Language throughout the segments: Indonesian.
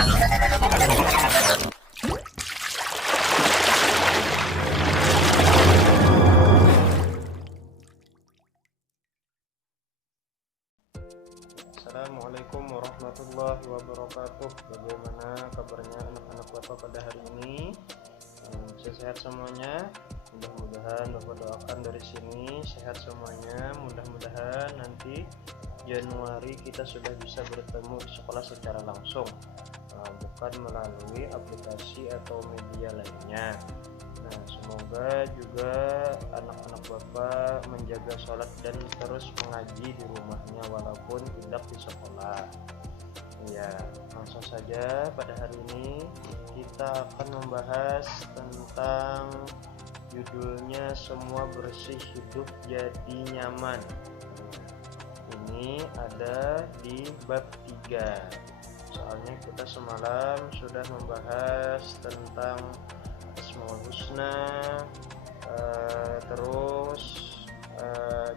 Assalamualaikum warahmatullahi wabarakatuh. Bagaimana kabarnya anak-anak Bapak pada hari ini? Sehat semuanya. Mudah-mudahan Bapak doakan dari sini sehat semuanya. Mudah-mudahan nanti Januari kita sudah bisa bertemu di sekolah secara langsung, bukan melalui aplikasi atau media lainnya. Nah, semoga juga anak-anak Bapak menjaga sholat dan terus mengaji di rumahnya walaupun tidak di sekolah. Ya, langsung saja pada hari ini kita akan membahas tentang judulnya Semua Bersih Hidup Jadi Nyaman. Ini ada di bab 3. Soalnya kita semalam sudah membahas tentang Asmaul Husna, terus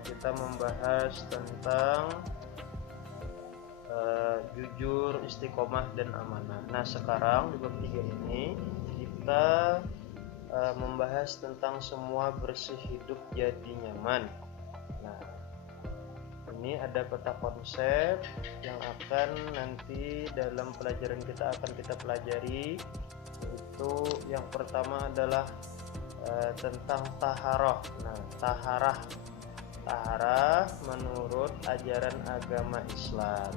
kita membahas tentang jujur, istiqomah, dan amanah. Nah, sekarang di bab 3 ini kita membahas tentang semua bersih hidup jadi nyaman. Nah, ini ada peta konsep yang akan nanti dalam pelajaran kita akan kita pelajari. Itu yang pertama adalah tentang taharah. Nah, taharah menurut ajaran agama Islam.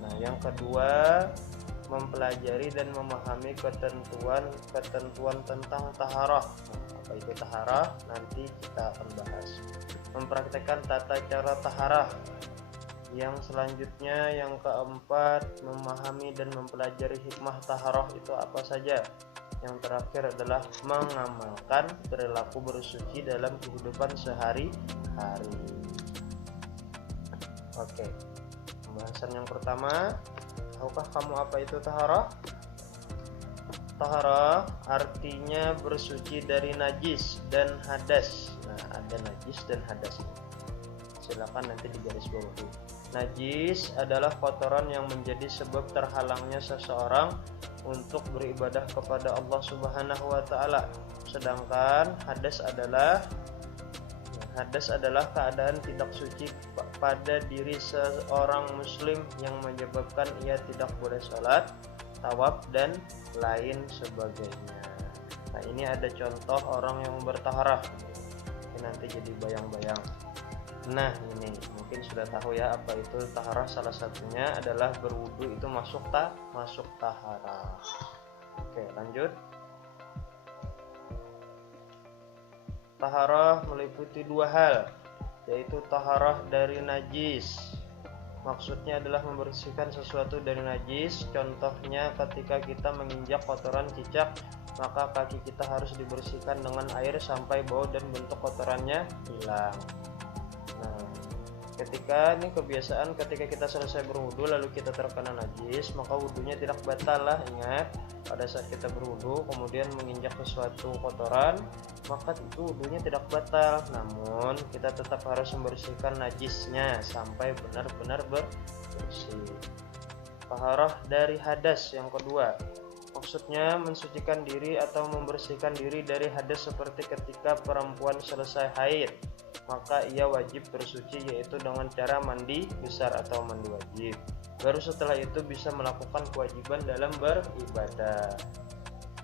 Nah, yang kedua mempelajari dan memahami ketentuan tentang taharah. Nah, apa itu taharah? Nanti kita akan bahas. Mempraktekkan tata cara taharah. Yang selanjutnya, yang keempat, memahami dan mempelajari hikmah taharah itu apa saja. Yang terakhir adalah mengamalkan perilaku bersuci dalam kehidupan sehari-hari. Oke, pembahasan yang pertama, tahukah kamu apa itu taharah? Taharah artinya bersuci dari najis dan hadas. Nah, ada najis dan hadas. Silakan nanti digarisbawahi. Najis adalah kotoran yang menjadi sebab terhalangnya seseorang untuk beribadah kepada Allah Subhanahu wa taala. Sedangkan hadas adalah keadaan tidak suci pada diri seorang muslim yang menyebabkan ia tidak boleh sholat, tawaf, dan lain sebagainya. Nah, ini ada contoh orang yang bertaharah. Ini nanti jadi bayang-bayang. Nah, ini mungkin sudah tahu ya apa itu taharah. Salah satunya adalah berwudu, itu masuk taharah. Oke, lanjut. Taharah meliputi dua hal, yaitu taharah dari najis. Maksudnya adalah membersihkan sesuatu dari najis. Contohnya ketika kita menginjak kotoran cicak, maka kaki kita harus dibersihkan dengan air sampai bau dan bentuk kotorannya hilang. Nah, ketika kita selesai berwudu lalu kita terkena najis, maka wudunya tidak batal lah. Ingat, pada saat kita berwudu kemudian menginjak sesuatu kotoran, maka itu wudunya tidak batal. Namun kita tetap harus membersihkan najisnya sampai benar-benar bersih. Taharah dari hadas yang kedua, maksudnya mensucikan diri atau membersihkan diri dari hadas seperti ketika perempuan selesai haid, maka ia wajib bersuci, yaitu dengan cara mandi besar atau mandi wajib. Baru setelah itu bisa melakukan kewajiban dalam beribadah.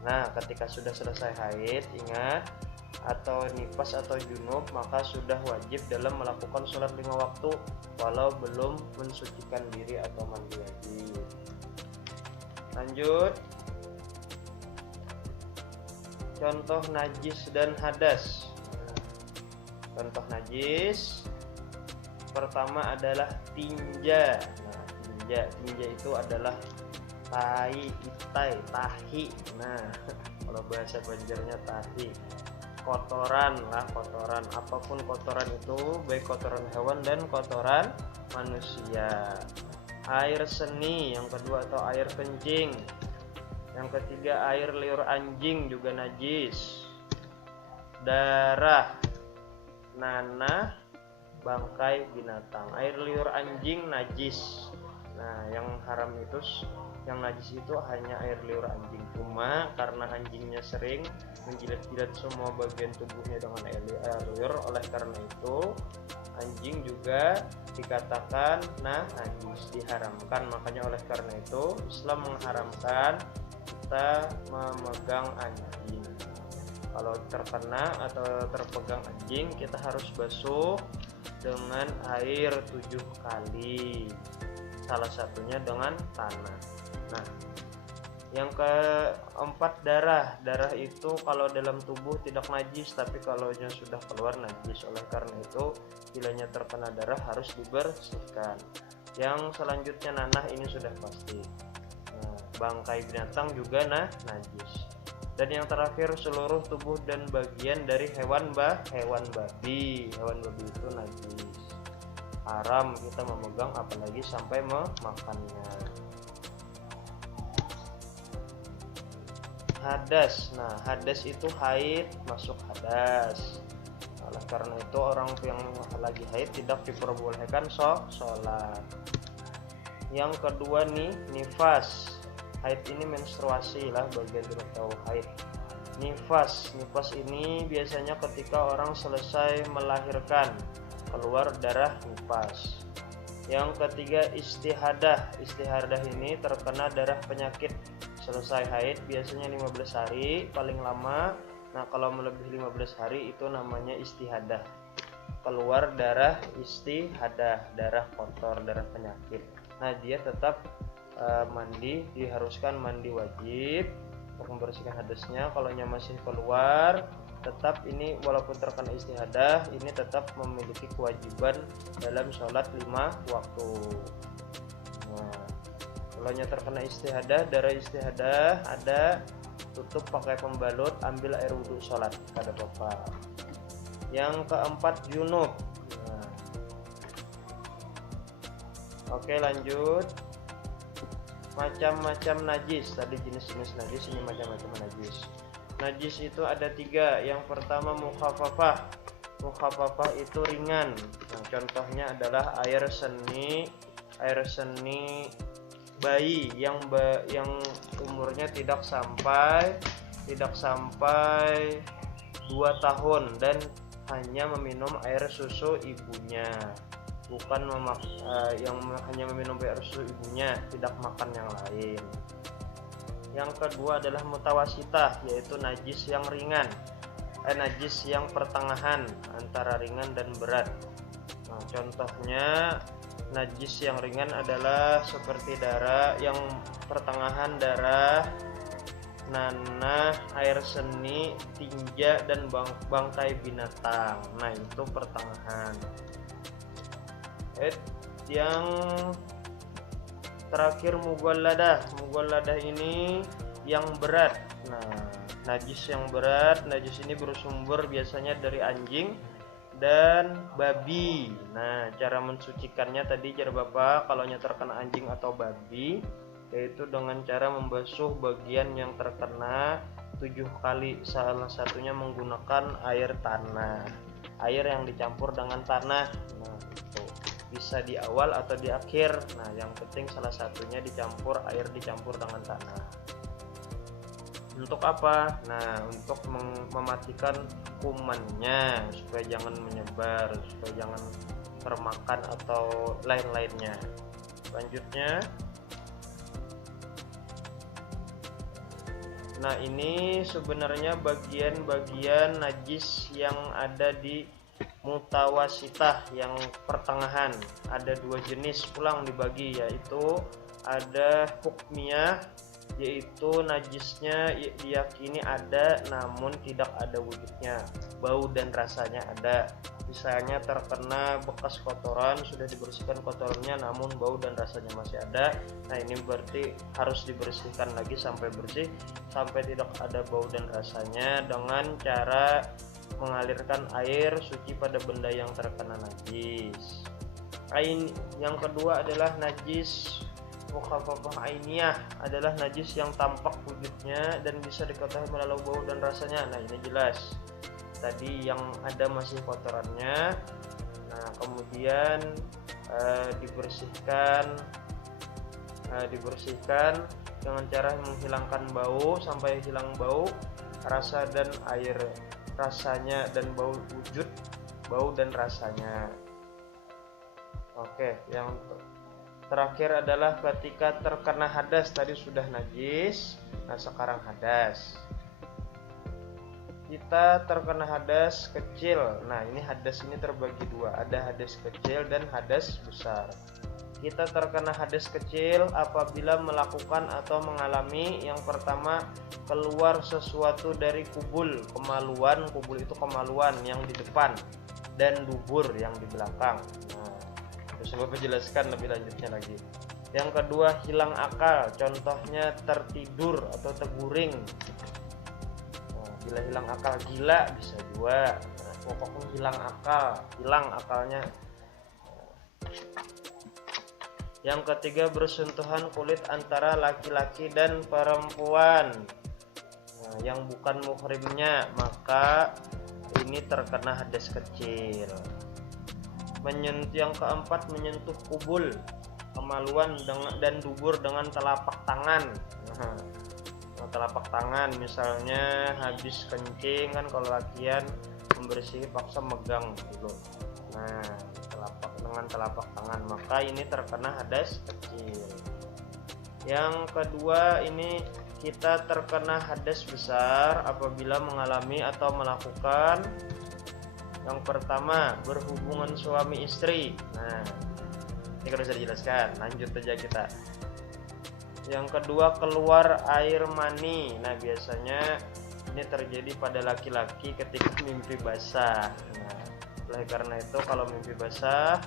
Nah, ketika sudah selesai haid, ingat, atau nifas atau junub, maka sudah wajib dalam melakukan sholat 5 waktu walau belum mensucikan diri atau mandi wajib. Lanjut, contoh najis dan hadas. Contoh najis pertama adalah tinja. Nah, tinja itu adalah tahi. Nah, kalau bahasa Banjarnya tahi. Kotoran, apapun kotoran itu, baik kotoran hewan dan kotoran manusia. Air seni yang kedua atau air kencing. Yang ketiga, air liur anjing juga najis. Darah, nanah, bangkai binatang. Air liur anjing najis. Nah, yang haram itu, yang najis itu hanya air liur anjing. Cuma karena anjingnya sering menjilat-jilat semua bagian tubuhnya dengan air liur, oleh karena itu anjing juga dikatakan najis, diharamkan. Makanya oleh karena itu Islam mengharamkan kita memegang anjing. Kalau terkena atau terpegang anjing, kita harus basuh dengan air 7 kali, salah satunya dengan tanah. Nah, yang keempat, darah. Darah itu kalau dalam tubuh tidak najis, tapi kalau sudah keluar najis. Oleh karena itu bilanya terkena darah harus dibersihkan. Yang selanjutnya nanah, ini sudah pasti. Nah, bangkai binatang juga najis. Dan yang terakhir, seluruh tubuh dan bagian dari hewan babi. Hewan babi itu najis, haram kita memegang apalagi sampai memakannya. Hadas. Nah, hadas itu haid masuk hadas. Oleh karena itu orang yang lagi haid tidak diperbolehkan sholat. Yang kedua nih, nifas. Haid ini menstruasi lah, bagian tidak tahu haid. Nifas ini biasanya ketika orang selesai melahirkan, keluar darah nifas. Yang ketiga, istihadah. Istihadah ini terkena darah penyakit. Selesai haid biasanya 15 hari paling lama. Nah, kalau melebihi 15 hari itu namanya istihadah. Keluar darah istihadah, darah kotor, darah penyakit. Nah, dia tetap mandi, diharuskan mandi wajib untuk membersihkan hadasnya. Kalau masih keluar, tetap ini walaupun terkena istihadah, ini tetap memiliki kewajiban dalam sholat 5 waktu. Nah, kalau terkena istihadah, darah istihadah, ada tutup pakai pembalut, ambil air wudhu sholat pada bapak. Yang keempat, junub. Nah, oke, lanjut. Macam-macam najis. Tadi jenis-jenis najis, ini macam-macam najis. Najis itu ada 3. Yang pertama, mukhafafah. Mukhafafah itu ringan. Nah, contohnya adalah air seni bayi yang umurnya tidak sampai 2 tahun dan hanya meminum air susu ibunya. Bukan yang hanya meminum air susu ibunya, tidak makan yang lain. Yang kedua adalah mutawasitah, yaitu najis yang ringan, najis yang pertengahan antara ringan dan berat. Nah, contohnya najis yang ringan adalah seperti darah, yang pertengahan darah, nanah, air seni, tinja, dan bangkai binatang. Nah, itu pertengahan. Yang terakhir, mughalladah. Mughalladah ini yang berat. Nah, najis yang berat, najis ini bersumber biasanya dari anjing dan babi. Nah, cara mensucikannya tadi cara Bapak, kalau terkena anjing atau babi, yaitu dengan cara membasuh bagian yang terkena 7 kali, salah satunya menggunakan air tanah, air yang dicampur dengan tanah. Nah, itu bisa di awal atau di akhir. Nah, yang penting salah satunya dicampur dengan tanah. Untuk apa? Nah, untuk mematikan kumannya supaya jangan menyebar, supaya jangan termakan atau lain-lainnya. Selanjutnya, nah ini sebenarnya bagian-bagian najis yang ada di mutawasitah, yang pertengahan. Ada 2 jenis pulang dibagi, yaitu ada hukmiyah, yaitu najisnya diyakini ada namun tidak ada wujudnya, bau dan rasanya ada. Misalnya terkena bekas kotoran, sudah dibersihkan kotorannya namun bau dan rasanya masih ada. Nah, ini berarti harus dibersihkan lagi sampai bersih, sampai tidak ada bau dan rasanya, dengan cara mengalirkan air suci pada benda yang terkena najis. Yang kedua adalah najis mukhafafah ainiyah, adalah najis yang tampak wujudnya dan bisa diketahui melalui bau dan rasanya. Nah, ini jelas. Tadi yang ada masih kotorannya. Nah, kemudian dibersihkan dibersihkan dengan cara menghilangkan bau sampai hilang bau, rasa dan air rasanya dan bau, wujud bau dan rasanya. Oke, yang terakhir adalah ketika terkena hadas. Tadi sudah najis, nah sekarang hadas. Kita terkena hadas kecil. Nah, ini hadas ini terbagi dua, ada hadas kecil dan hadas besar. Kita terkena hadas kecil apabila melakukan atau mengalami yang pertama, keluar sesuatu dari kubul, kemaluan. Kubul itu kemaluan yang di depan, dan dubur yang di belakang. Nah, coba menjelaskan lebih lanjutnya lagi. Yang kedua, hilang akal, contohnya tertidur atau terguring. Nah, bila hilang akal, gila bisa juga. Nah, pokoknya hilang akalnya. Yang ketiga, bersentuhan kulit antara laki-laki dan perempuan yang bukan muhrimnya, maka ini terkena hadas kecil. Yang keempat, menyentuh kubul, kemaluan dan dubur dengan telapak tangan. Telapak tangan, misalnya habis kencing kan, kalau latihan membersih paksa megang dulu. Nah, dengan telapak tangan, maka ini terkena hadas kecil. Yang kedua, ini kita terkena hadas besar apabila mengalami atau melakukan yang pertama, berhubungan suami istri. Nah, ini kan bisa dijelaskan, lanjut aja kita. Yang kedua, keluar air mani. Nah, biasanya ini terjadi pada laki-laki ketika mimpi basah. Nah, oleh karena itu kalau mimpi basah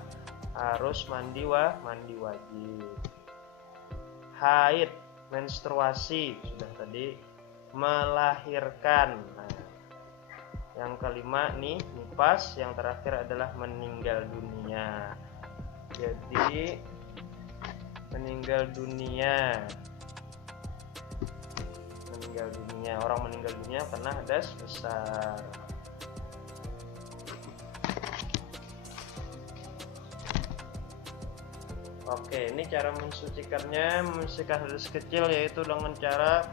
harus mandi wajib. Haid, menstruasi sudah tadi, melahirkan. Nah, yang kelima nih nifas, yang terakhir adalah meninggal dunia. Jadi meninggal dunia, orang meninggal dunia karena hadas besar. Oke, ini cara mensucikannya. Membersihkan hadas kecil yaitu dengan cara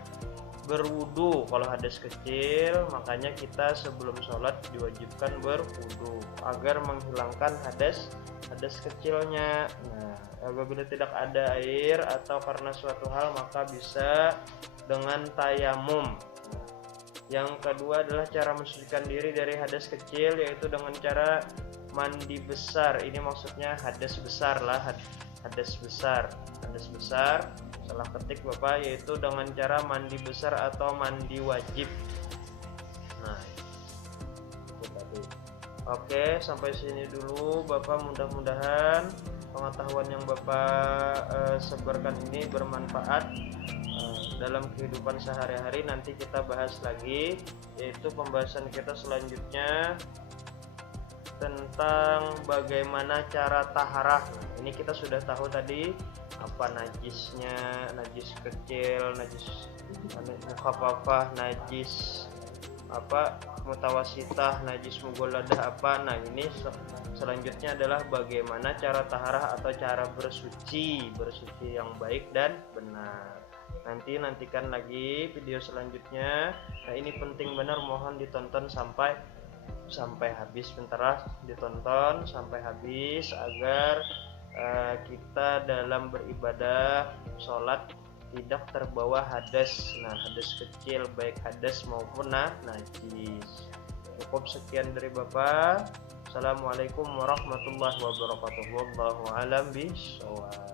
berwudu. Kalau hadas kecil, makanya kita sebelum sholat diwajibkan berwudu agar menghilangkan hadas kecilnya. Nah, apabila tidak ada air atau karena suatu hal, maka bisa dengan tayamum. Nah, yang kedua adalah cara mensucikan diri dari hadas kecil yaitu dengan cara mandi besar. Ini maksudnya hadas besar lah, hadas besar salah ketik Bapak, yaitu dengan cara mandi besar atau mandi wajib. Nah, itu tadi. Oke, sampai sini dulu Bapak. Mudah-mudahan pengetahuan yang Bapak sebarkan ini bermanfaat dalam kehidupan sehari-hari. Nanti kita bahas lagi, yaitu pembahasan kita selanjutnya tentang bagaimana cara taharah. Nah, ini kita sudah tahu tadi apa najisnya, najis kecil, najis mukhafafah, najis mutawasitah, najis mughalladah apa. Nah, ini selanjutnya adalah bagaimana cara taharah atau cara bersuci yang baik dan benar. Nantikan lagi video selanjutnya. Nah, ini penting benar, mohon ditonton sampai habis. Bentar ditonton sampai habis agar kita dalam beribadah sholat tidak terbawa hadas. Nah, hadas kecil baik hadas maupun najis. Cukup sekian dari Bapak. Assalamualaikum warahmatullahi wabarakatuh. Wallahu a'lam bishawab.